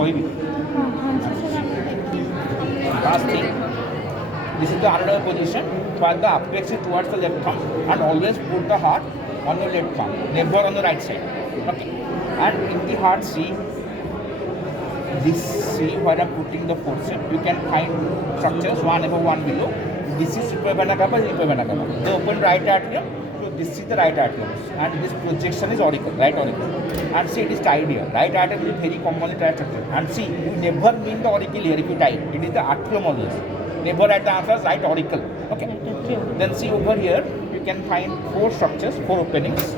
କହିବି last thing, this is the another position where the apex is towards the left thumb, and always put the heart on your left thumb, never on the right side. Okay, and in the heart, see where I'm putting the forceps, you can find structures one above, one below. This is superior vena cava, this is inferior vena cava. The open right atrium, so this is the right atrium, and this projection is auricle, right auricle. And see, it is tied here. Right atrium is very commonly tied structure. And see, you never mean the auricle here if you tie it. It is the atrium always. Never write the answer as right auricle. Okay. Then see over here, you can find 4 structures, 4 openings.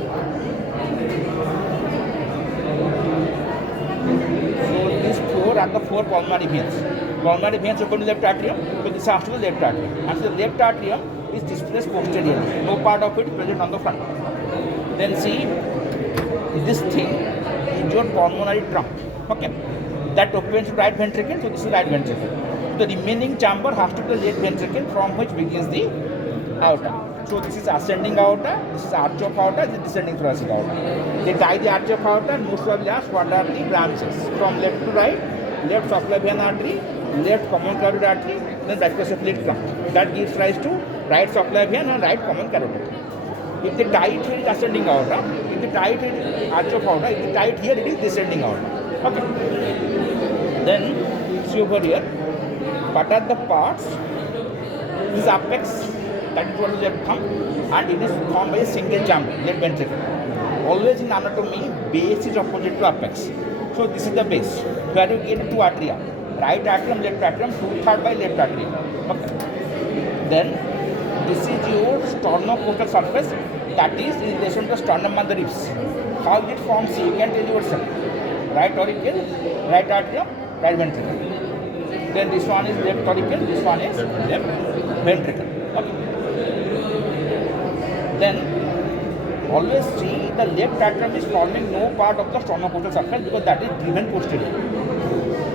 Are the 4 pulmonary veins. Pulmonary veins open to left atrium, so this has to the left atrium. And so the left atrium is displaced posteriorly. No part of it is present on the front. Then see, this thing is your pulmonary trunk. Okay, that opens to right ventricle, so this is right ventricle. The remaining chamber has to be the left ventricle, from which begins the aorta. So this is ascending aorta, this is arch of aorta, this is descending thoracic aorta. They tie the arch of aorta and most probably ask what are the branches from left to right. Left subclavian artery, left common carotid artery, then brachiocephalate trunk. That gives rise to right subclavian and right common carotid. If they tie it here, it is ascending aorta. If they tie it here, it is arch of aorta. If they tie it here, it is descending aorta. Okay. Then see over here, what are the parts? This is apex, that is what is left thumb, and it is formed by a single chamber, left ventricle. Always in anatomy, base is opposite to apex. So this is the base where you get 2 atria, right atrium, left atrium, 2/3 by left atrium. Okay. Then this is your sternocostal surface, that is in relation to the sternum and the ribs. How it forms, you can tell yourself. Right auricle, right atrium, right ventricle. Then this one is left auricle, this one is left ventricle. Okay. Then always see the left atrium is forming no part of the sternocostal surface because that is driven posteriorly.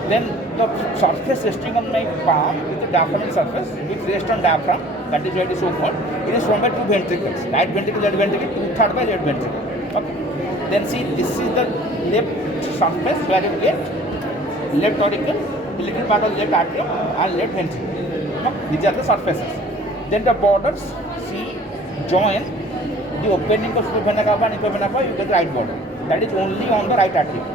Then the surface resting on my palm is the diaphragmatic surface, which rests on diaphragm, that is why it is so called. It is formed by 2 ventricles, right ventricle, left ventricle, 2/3 by left ventricle. Okay. Then see, this is the left surface where you get left auricle, the little part of left atrium and left ventricle. Okay. These are the surfaces. Then the borders, see, join the opening of superior vena cava and inferior vena cava, you get the right border. That is only on the right atrium.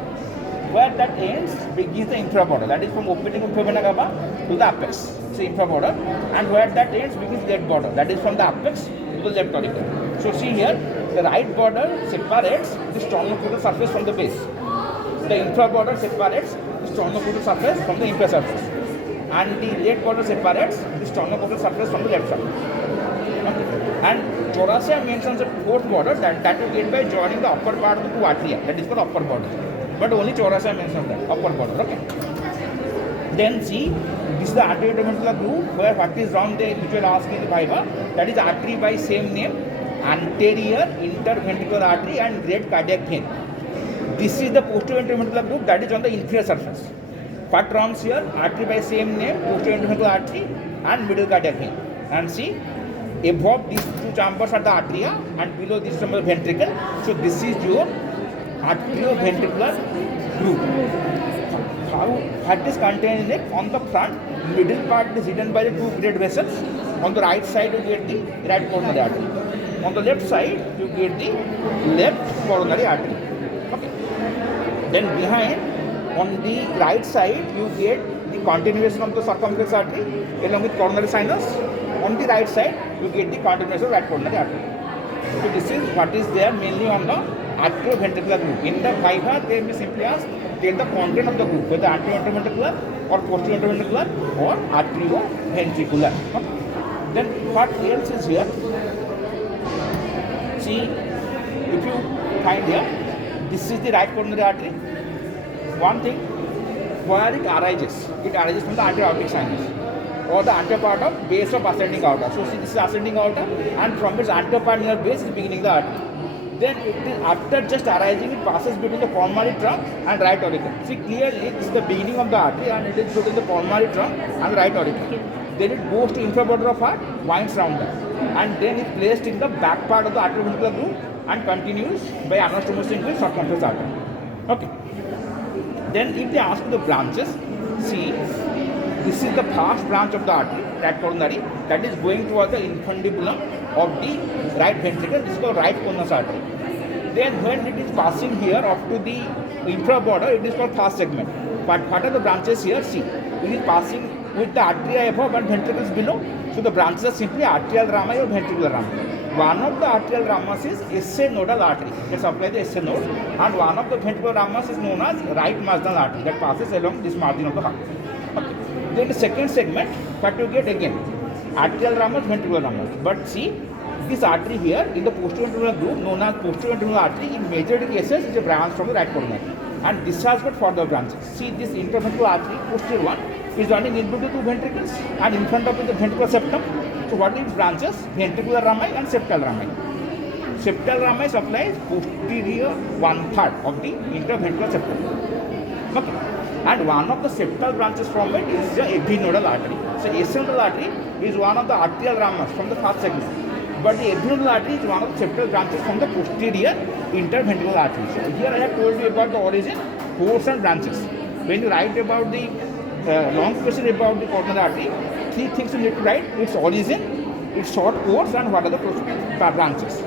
Where that ends begins the inferior border. That is from opening of inferior vena cava to the apex, so inferior border. And where that ends begins the left border. That is from the apex to the left auricle. So see here, the right border separates the sternocostal surface from the base. The inferior border separates the sternocostal surface from the inferior surface. And the left border separates the sternocostal surface from the left surface. And thoracic mentions the 4th border that you get by joining the upper part of the 2 atria. That is called upper border. But only thoracic mentions that upper border. Okay. Then see, this is the arterioventricular groove where what is wrong there, which will ask in the Viva. That is artery by same name, anterior interventricular artery and great cardiac vein. This is the posterior interventricular groove that is on the inferior surface. What runs here? Artery by same name, posterior interventricular artery and middle cardiac vein. And see, above these 2 chambers are the atria and below this chamber ventricle. So this is your arterioventricular groove. What is contained in it? On the front, middle part is hidden by the 2 great vessels. On the right side you get the right coronary artery. On the left side you get the left coronary artery. Okay. Then behind, on the right side you get the continuation of the circumflex artery along with coronary sinus. On the right side you get the continuation of right coronary artery. So this is what is there mainly on the arterioventricular groove. In the Viva they may simply ask, tell the content of the groove, whether anterioventricular or posterior ventricular or arterioventricular. Okay. Then what else is here? See, if you find here, this is the right coronary artery. One thing, where it arises from the anterior aortic sinus or the anterior part of base of ascending aorta. So see, this is ascending aorta, and from its anterior part near base is beginning the artery. Then it is, after just arising, it passes between the pulmonary trunk and right auricle. See, clearly this is the beginning of the artery and it is between the pulmonary trunk and the right auricle. Then it goes to inferior border of heart, winds round that, and then is placed in the back part of the arterioventricular groove and continues by anastomosis into the circumflex artery. Okay. Then if they ask you the branches, see, this is the first branch of the artery, right coronary, that is going towards the infundibulum of the right ventricle. This is called right coronary artery. Then when it is passing here up to the infra border, it is called first segment. But what are the branches here? See, it is passing with the arteria above and ventricles below. So the branches are simply arterial rami or ventricular rami. One of the arterial ramas is SA nodal artery, that supplies the SA node, and one of the ventricular ramas is known as right marginal artery, that passes along this margin of the heart. Okay. Then the second segment, what you get again, arterial ramus, ventricular ramus. But see, this artery here in the posterior group known as posterior artery, in major cases is a branch from the right coronary, and this has got further branches. See, this interventricular artery, posterior one, is running in between the two ventricles and in front of it the ventricular septum. So what is branches? Ventricular rami and septal rami. Septal rami supplies posterior 1/3 of the interventricular septum. Okay. And one of the septal branches from it is the AV nodal artery. So AC nodal artery is one of the arterial ramas from the first segment. But the AV nodal artery is one of the septal branches from the posterior interventricular artery. So here I have told you about the origin, course and branches. When you write about the long question about the coronary artery, three things you need to write: its origin, its short course, and what are the branches.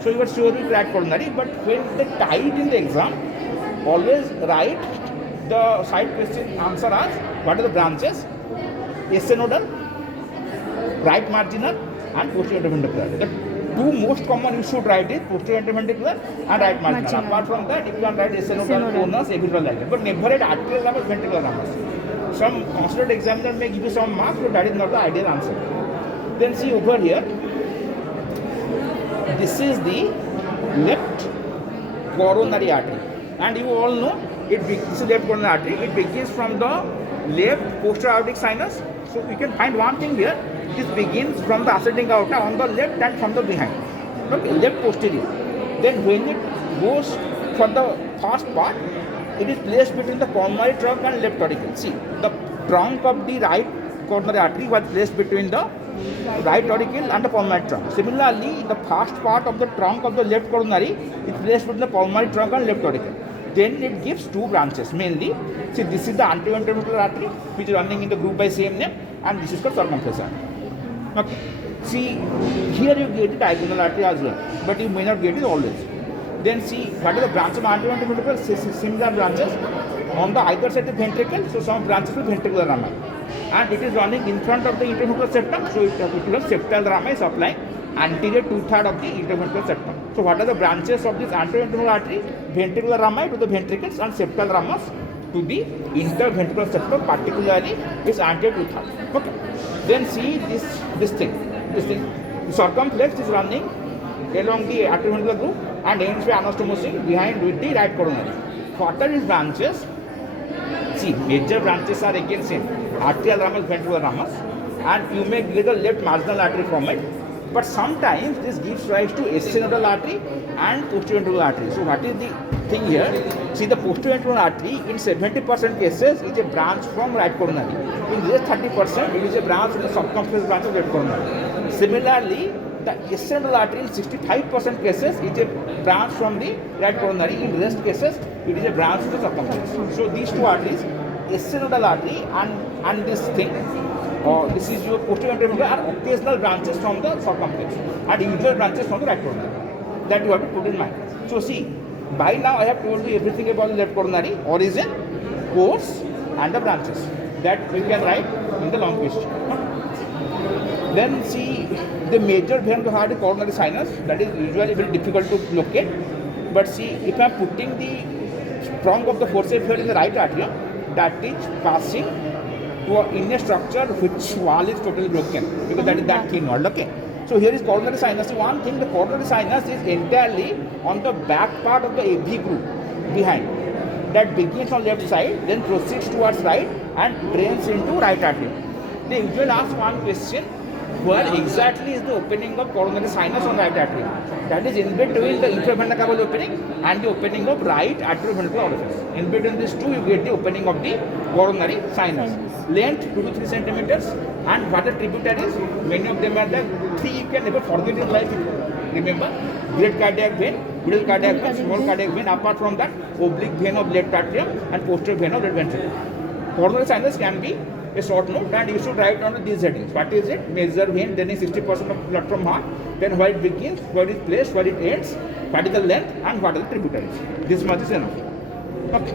So you are sure to crack coronary, but when they type in the exam, always write the side question answer as what are the branches: SA nodal, right marginal, and posterior interventricular. The two most common you should write is posterior interventricular and right marginal. Apart from that, you can write SA nodal, conus, epidural like that. But never write arterial ramus, ventricular ramus. Some considered examiner may give you some marks, but that is not the ideal answer. Then see over here, this is the left coronary artery, and you all know this is left coronary artery. It begins from the left posterior aortic sinus. So you can find one thing here. This begins from the ascending aorta on the left and from the behind. Okay, left posterior. Then when it goes for the first part, it is placed between the pulmonary trunk and left auricle. See, the trunk of the right coronary artery was placed between the right auricle and the pulmonary trunk. Similarly, the first part of the trunk of the left coronary is placed between the pulmonary trunk and left auricle. Then it gives two branches mainly. See, this is the anterior ventricular artery which is running in the group by same name, and this is called circumflex artery. Okay. See, here you get the diagonal artery as well, but you may not get it always. Then see, what are the branches of anterior ventricular? Similar branches on the either side of the ventricle. So some branches of ventricular rami, and it is running in front of the interventricular septum. So it will have septal rami supplying anterior 2/3 of the interventricular septum. So what are the branches of this anterior ventricular artery? Ventricular rami to the ventricles and septal ramus to the interventricular septum, particularly its anterior 2/3. Okay. Then see this thing. The circumflex is running along the arterioventricular group and ends by anastomosis behind with the right coronary. What are its branches? See, major branches are again same: arterial ramus, ventricular ramus, and you may get the left marginal artery from it. But sometimes this gives rise to SA nodal artery and posterior ventricular artery. So what is the thing here? See, the posterior ventricular artery in 70% cases is a branch from right coronary. In this 30%, it is a branch from the circumflex branch of left coronary. Similarly, the SA nodal artery in 65% cases is a branch from the right coronary. In rest cases, it is a branch from the circumflex. So these two arteries, SA nodal artery and this thing, this is your posterior ventricular, are occasional branches from the circumflex and usual branches from the right coronary. That you have to put in mind. So see, by now I have told you everything about the left coronary: origin, course, and the branches that we can write in the long question. Then see, the major vein of the heart is coronary sinus. That is usually very difficult to locate. But see, if I am putting the trunk of the forceps here in the right atrium, that is passing to an inner structure which wall is totally broken, because that is that thin wall. Okay. So here is coronary sinus. One thing, the coronary sinus is entirely on the back part of the AV group behind. That begins on left side, then proceeds towards right and drains into right atrium. They usually ask one question: where exactly is the opening of coronary sinus on right atrium? That is in between the infraventricular opening and the opening of right arterioventricular orifice. In between these two, you get the opening of the coronary sinus. Length 2 to 3 centimeters, and what are tributaries? Many of them are there. 3 you can never forget in life. Remember, great cardiac vein, middle cardiac vein, small cardiac vein. Apart from that, oblique vein of left atrium and posterior vein of left ventricle. Coronary sinus can be a short note, and you should write down these headings. What is it? Major vein, then is 60% of blood from heart, then where it begins, where it placed, where it ends, what is the length, and what are the tributaries. This much is enough. Okay.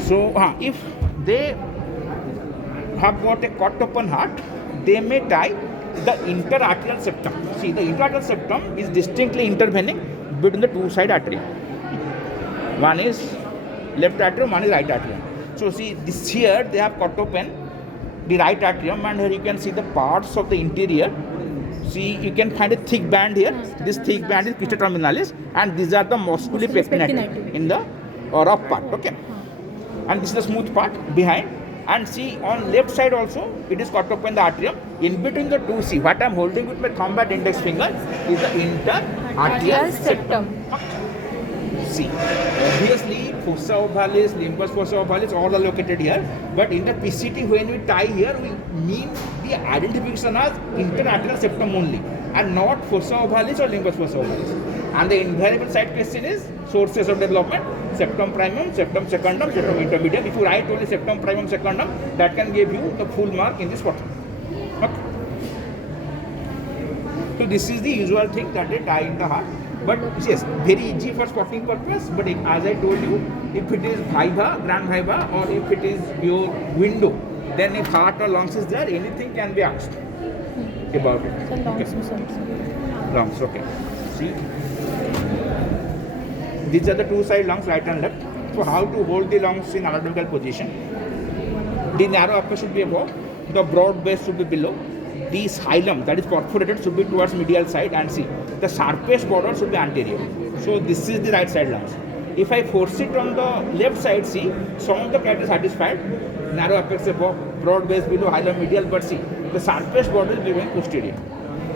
So, if they have got a cut open heart, they may tie the interarterial septum. See, the interarterial septum is distinctly intervening between the two side artery. One is left atrium, one is right atrium. So see, this here they have cut open the right atrium, and here you can see the parts of the interior. See, you can find a thick band here. This thick band is pista terminalis, and these are the musculi pectinati in the rough part. Okay, and this is the smooth part behind. And see, on left side also, it is cut open the atrium. In between the two, see, what I am holding with my thumb and index finger is the interarterial septum. See, obviously, fossa ovalis, limbus fossa ovalis, all are located here. But in the PCT, when we tie here, we mean the identification as interarterial septum only, and not fossa ovalis or limbus fossa ovalis. And the invariable side question is sources of development: septum primum, septum secundum, septum intermedium. If you write only septum primum secundum, that can give you the full mark in this portion. Okay. So this is the usual thing that they tie in the heart. But yes, very easy for spotting purpose. But as I told you, if it is viva, grand viva, or if it is your window, then if heart or lungs is there, anything can be asked about it. So lungs, Lungs, okay. See, these are the two side lungs, right and left. So how to hold the lungs in anatomical position? The narrow upper should be above, the broad base should be below. The xylem, that is perforated, should be towards medial side, and see, the sharpest border should be anterior. So this is the right side lungs. If I force it on the left side, see, some of the criteria satisfied, narrow apex above, broad base below, xylem medial, but see, the sharpest border is between posterior.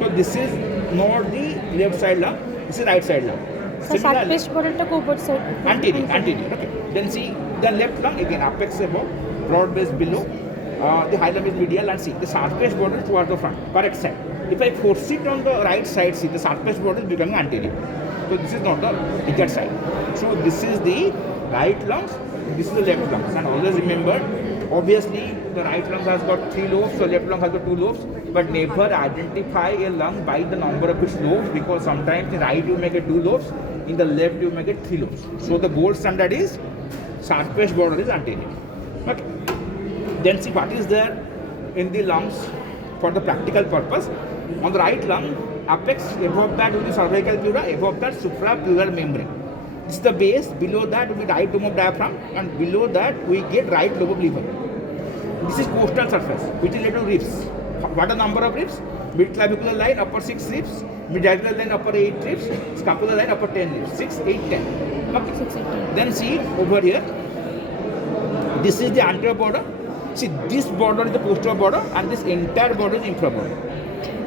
So this is not the left side lung, this is right side lung. So sharpest border to opposite side. Anterior, okay. Then see, the left lung, again, apex above, broad base below, the xylem is medial, and see, the sharpest border is towards the front, correct side. If I force it on the right side, see, the sharpest border is becoming anterior. So this is not the exact side. So this is the right lungs, this is the left lungs. And always remember, obviously the right lung has got 3 lobes, the left lung has got 2 lobes, but never identify a lung by the number of its lobes, because sometimes in right you may get 2 lobes, in the left you may get 3 lobes. So the gold standard is sharpest border is anterior. Okay. Then see what is there in the lungs for the practical purpose. On the right lung, apex, above that will be cervical pleura, above that suprapleural membrane. This is the base, below that will be right dome of diaphragm, and below that we get right lobe of liver. This is costal surface, which is related to ribs. What are the number of ribs? Mid-clavicular line, upper 6 ribs, mid-diagonal line, upper 8 ribs, scapular line, upper 10 ribs, 6, 8, 10. Okay. 6, 8, 10. Then see over here, this is the anterior border. See, this border is the posterior border, and this entire border is inferior border.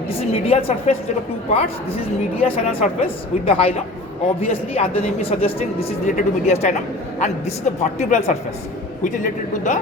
This is medial surface, which has 2 parts. This is mediastinal surface with the xylem. Obviously, as the name is suggesting, this is related to mediastinum, and this is the vertebral surface, which is related to the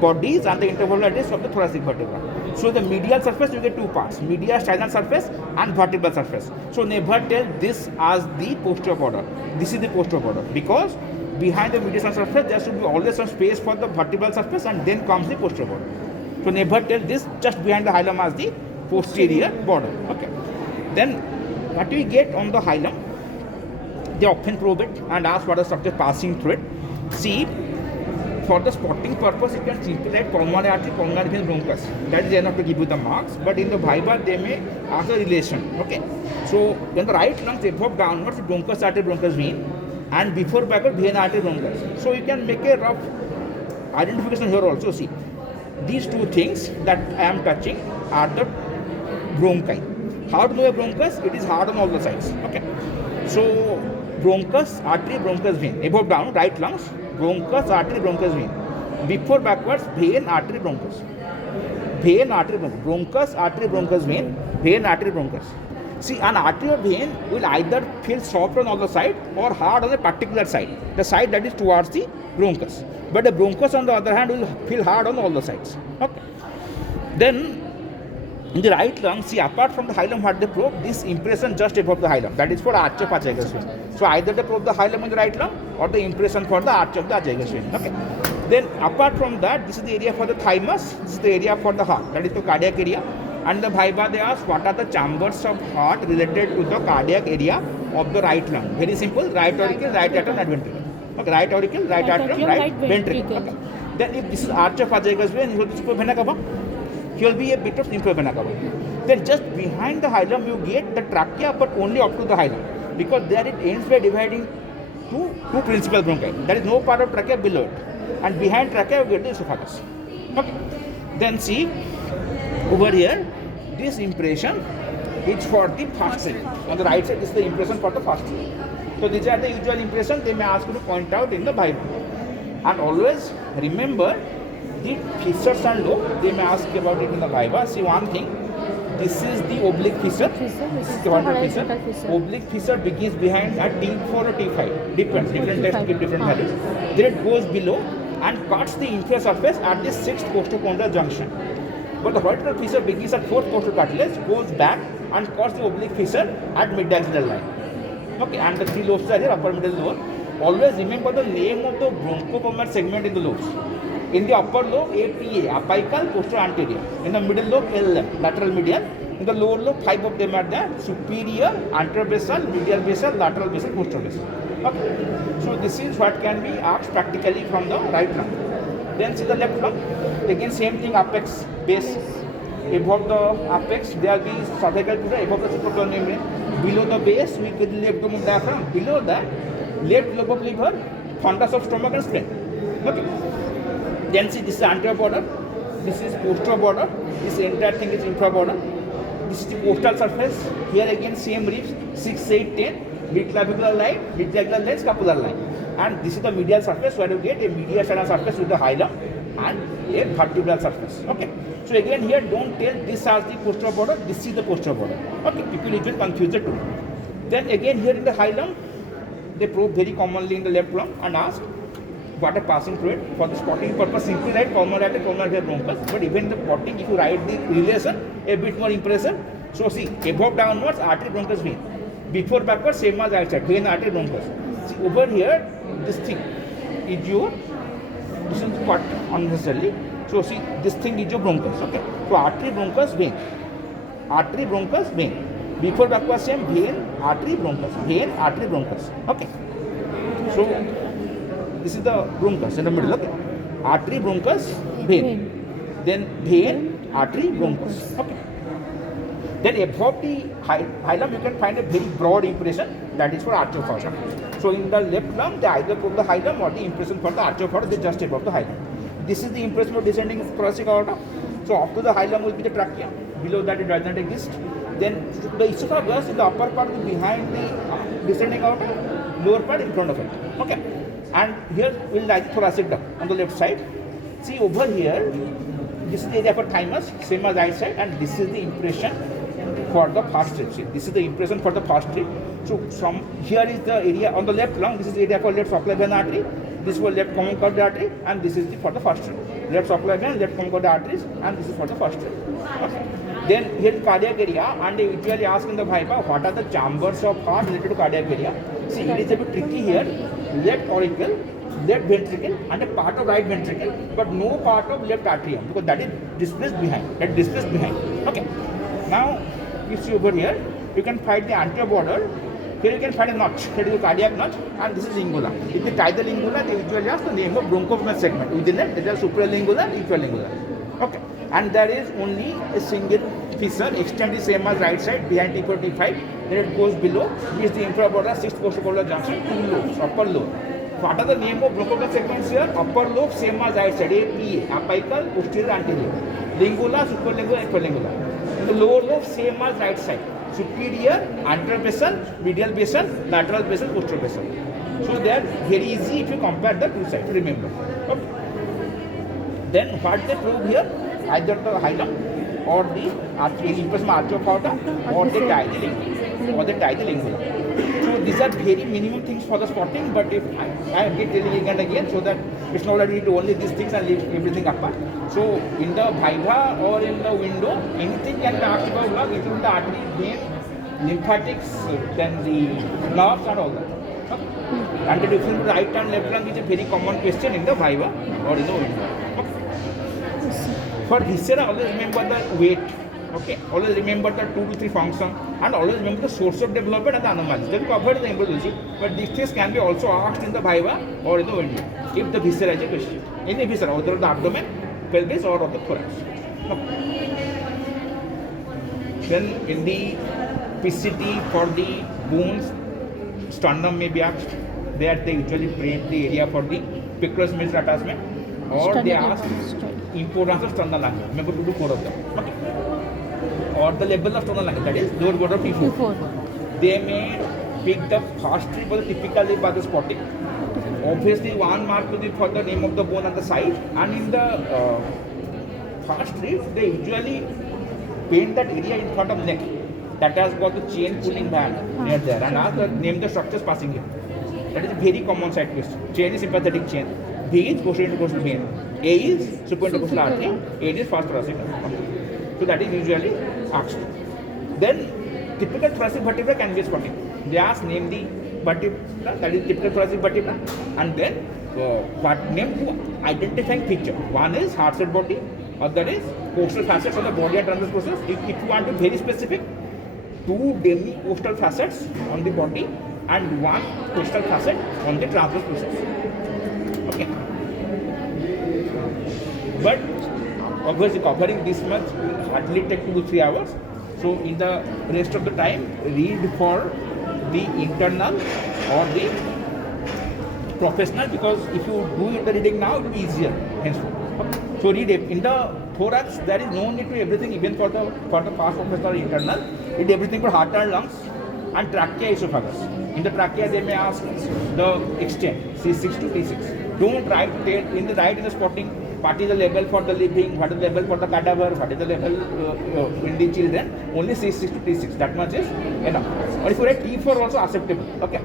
bodies and the intervertebrates of the thoracic vertebra. So the medial surface, you get 2 parts, mediastinal surface and vertebral surface. So never tell this as the posterior border. This is the posterior border, because behind the mediastinal surface, there should be always some space for the vertebral surface, and then comes the posterior border. So never tell this just behind the xylem as the posterior border. Okay. Then what we get on the xylem, they often probe it and ask what are structures passing through it. See, for the spotting purpose, you can simply write pulmonary artery, pulmonary vein, bronchus. That is enough to give you the marks. But in the viva, they may ask a relation. Okay. So in the right lungs, above downwards, bronchus artery, bronchus vein, and before backward, vein artery, bronchus. So you can make a rough identification here also. See, these 2 things that I am touching are the bronchi. How to know a bronchus? It is hard on all the sides. Okay. So bronchus artery, bronchus vein. Above down, right lungs, bronchus artery, bronchus vein. Before backwards, vein artery, bronchus. Vein artery, bronchus. Bronchus artery, bronchus vein. Vein artery, bronchus. See, an artery or vein will either feel soft on all the side or hard on a particular side, the side that is towards the bronchus. But the bronchus, on the other hand, will feel hard on all the sides. Okay. Then In the right lung, see, apart from the hilum, what they probe, this impression just above the hilum, that is for arch of azagus vein. So either they probe the hilum in the right lung or the impression for the arch of the azagus vein. Okay. Then apart from that, this is the area for the thymus, this is the area for the heart, that is the cardiac area. And the Viva, they ask what are the chambers of heart related to the cardiac area of the right lung. Very simple, right auricle, right atrium, right ventricle. Okay, right auricle, right atrium, right ventricle. Okay. Then if this is arch of azagus vein, you will vena cava. Here will be a bit of infravena cava. Then just behind the hilum, you get the trachea, but only up to the hilum, because there it ends by dividing to two principal bronchi. There is no part of trachea below it, and behind trachea you get the esophagus. Okay. Then see over here, this impression is for the first tree. On the right side, this is the impression for the first tree. So these are the usual impressions they may ask you to point out in the Bible. And always remember the fissures and lobe, they may ask about it in the Viva. See one thing, this is the oblique fissure. This is the the horizontal fissure. Oblique fissure begins behind at T4 or T5. Depends, different tests give different values. Then it goes below and cuts the inferior surface at the 6th costochondral junction. But the vertebral fissure begins at 4th costal cartilage, goes back and cuts the oblique fissure at mid-axial line. Okay, and the three lobes are here, upper, middle, lower. Always remember the name of the bronchopulmonary segment in the lobes. In the upper lobe, APA, apical, posterior, anterior. In the middle lobe, LM, lateral medial. In the lower lobe, 5 of them are there: superior, anterior basal, medial basal, lateral basal, posterior basal. Okay. So this is what can be asked practically from the right lung. Then see the left lung. Again, same thing, apex, base. Above the apex, there will be cervical fluid, above the supraclavian membrane. Below the base, we get the left dome of diaphragm. Below that, left lobe of liver, fundus of stomach and spleen. Okay. Then see, this is anterior border, this is posterior border, this entire thing is infra border. This is the postal surface. Here again same ribs, 6, 8, 10, midclavicular line, middiagonal line, scapular line. And this is the medial surface where you get a mediastinal surface with the hilum and a vertebral surface. Okay. So again here, don't tell this as the posterior border, this is the posterior border. Okay, people usually confuse the two. Then again here in the hilum, they probe very commonly in the left lung and ask what a passing fluid. For the spotting purpose, simply write pulmonary bronchus. But even in the spotting, if you write the relation, a bit more impressive. So see, above downwards, artery bronchus vein. Before backwards, same as outside, vein artery bronchus. See over here, this thing is your, this is what unnecessarily. So see, this thing is your bronchus. Okay. So artery bronchus vein. Artery bronchus vein. Before backwards, same vein, artery bronchus. Vein, artery bronchus. Okay. So this is the bronchus in the middle. Okay. Artery bronchus vein. Then vein, artery bronchus. Okay. Then above the hilum, you can find a very broad impression, that is for archophora. So in the left lung, they either probe the hilum or the impression for the archophora, they just above the hilum. This is the impression of descending thoracic aorta. So up to the hilum will be the trachea. Below that it does not exist. Then the esophagus in the upper part behind the descending aorta, lower part in front of it. Okay. And here we will lie the thoracic duct on the left side. See over here, this is the area for thymus, same as right side, and this is the impression for the first rib. See, this is the impression for the first rib. So from here is the area on the left lung, this is the area for left subclavian artery, this is for left common cardiac artery, and this is for the first rib. Left subclavian, left common cardiac arteries, and this is for the first rib. Okay. Then here is cardiac area, and they usually ask in the Viva, what are the chambers of heart related to cardiac area? See, it is a bit tricky here. Left auricle, left ventricle, and a part of right ventricle, but no part of left atrium, because that is displaced behind. Okay. Now, you see over here, you can find the anterior border. Here you can find a notch. Here is a cardiac notch, and this is lingula. If they tie the lingula, they usually ask the name of bronchopulmonary segment. Within it, there is supralingular and infralingular. Okay. And there is only a single fissure, extent is same as right side, behind T4, T5. Then it goes below, is the infraborder, 6th costochondral junction, 2 lobes, upper lobe. What are the name of bronchopulmonary segments here? Upper lobe, same as right side, APA, apical, posterior, anterior. Lingula, supralingular, infralingular. In the lower lobe, same as right side. Superior, anterior basal, medial basal, lateral basal, posterior basal. So they are very easy if you compare the two sides, remember. Okay. Then what they prove here? Either the hilum or the impression archophora or the tie the lingula. or they tie the lingula. So these are very minimum things for the spotting, but if I get telling again and again, so that it's not that we do only these things and leave everything apart. So in the viva or in the window, anything can be asked about lung, including the artery, vein, lymphatics, then the nerves and all that. Okay. And the difference between right and left lung is a very common question in the viva or in the window. Okay. For viscera, always remember the weight. Okay, always remember the 2 to 3 function and always remember the source of development and the anomalies. Then covered in the embryology, but these things can be also asked in the viva or in the window if the viscera is a question. Any viscera, either of the abdomen, pelvis or of the thorax. Okay. Then in the PCT for the bones, sternum may be asked. There they usually frame the area for the pectoralis major attachment, or they ask importance of sternal angle. Remember to do 4 of them. Okay. Or the level of sternal angle, that is lower border P4. They may pick the first rib typically by the spotting. Obviously, one mark will be for the name of the bone on the side, and in the first rib, they usually paint that area in front of neck that has got the chain pulling band near there, and ask the name the structures passing it. That is a very common side question. Chain is sympathetic chain. B is posterior intercostal vein. A is superior intercostal artery. A is fast thoracic. So that is usually asked. Then typical thoracic vertebra can be spotted. They ask name the vertebra, that is typical thoracic vertebra, and then what name to identifying feature. One is heart shaped body, other is costal facets of the body and transverse process. If you want to be very specific, 2 demi-costal facets on the body and 1 costal facet on the transverse process. Okay. But obviously covering this much will hardly take 2 to 3 hours. So in the rest of the time, read for the internal or the professional, because if you do the reading now, it will be easier henceforth. Okay. So read it. In the thorax, there is no need to everything, even for the past professional internal. Read everything for heart and lungs and trachea, esophagus. In the trachea, they may ask the extent, C6 to T6. Don't write in the spotting. What is the level for the living, what is the level for the cadaver, what is the level in the children, only C6 to T6, that much is enough. Or if you write T4 also acceptable, okay.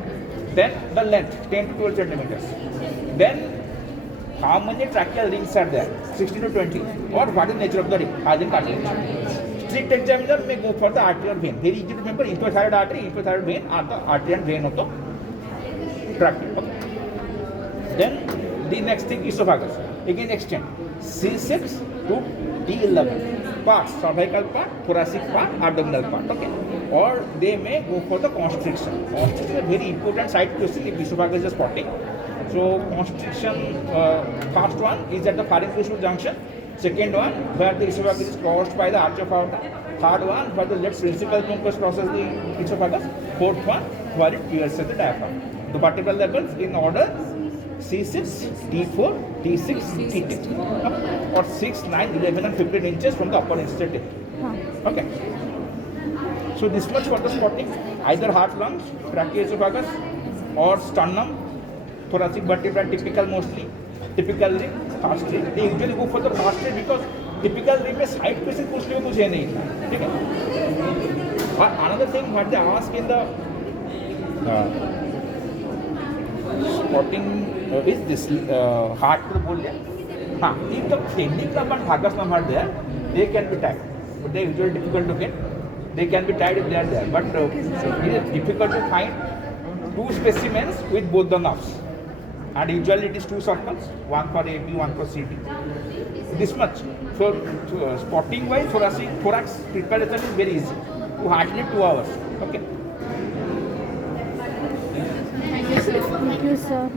Then the length, 10 to 12 centimeters. Then how many tracheal rings are there, 16 to 20, or what is the nature of the ring, as in cartilage. Strict examiner may go for the artery or vein. Very easy to remember, infrathyroid artery, infrathyroid vein are the artery and vein of the trachea. Okay. Then the next thing, esophagus. Again extend C6 to T11 parts, cervical part, thoracic part, abdominal part. Okay. Or they may go for the constriction. Constriction is a very important side question if esophagus is spotting. So constriction, first one is at the pharyngeal junction. Second one, where the esophagus is crossed by the arch of aorta. Third one, where the left principal truncus crosses the esophagus. Fourth one, where it pierces the diaphragm. The vertebral levels in order: C6, T4, T6, T10, or 6, 9, 11 and 15 inches from the upper inside. Okay. So this much for the spotting, either heart, lungs, trachea, esophagus, or sternum, thoracic vertebra, typical mostly, typical ring, fast ring. They usually go for the fast ring because typical ring में side question पूछने में कुछ है नहीं, ठीक है? और another thing what they ask in the spotting is this heart to बोल दिया. हाँ, if the technical but vagus nerve are there, they can be tied, but they usually difficult to get. They can be tied if they are there, but it is difficult to find 2 specimens with both the nerves. And usually it is 2 circles, one for AB, one for CD. This much. So spotting wise, thorax preparation is very easy. Hardly 2 hours. Okay. Thank you, sir.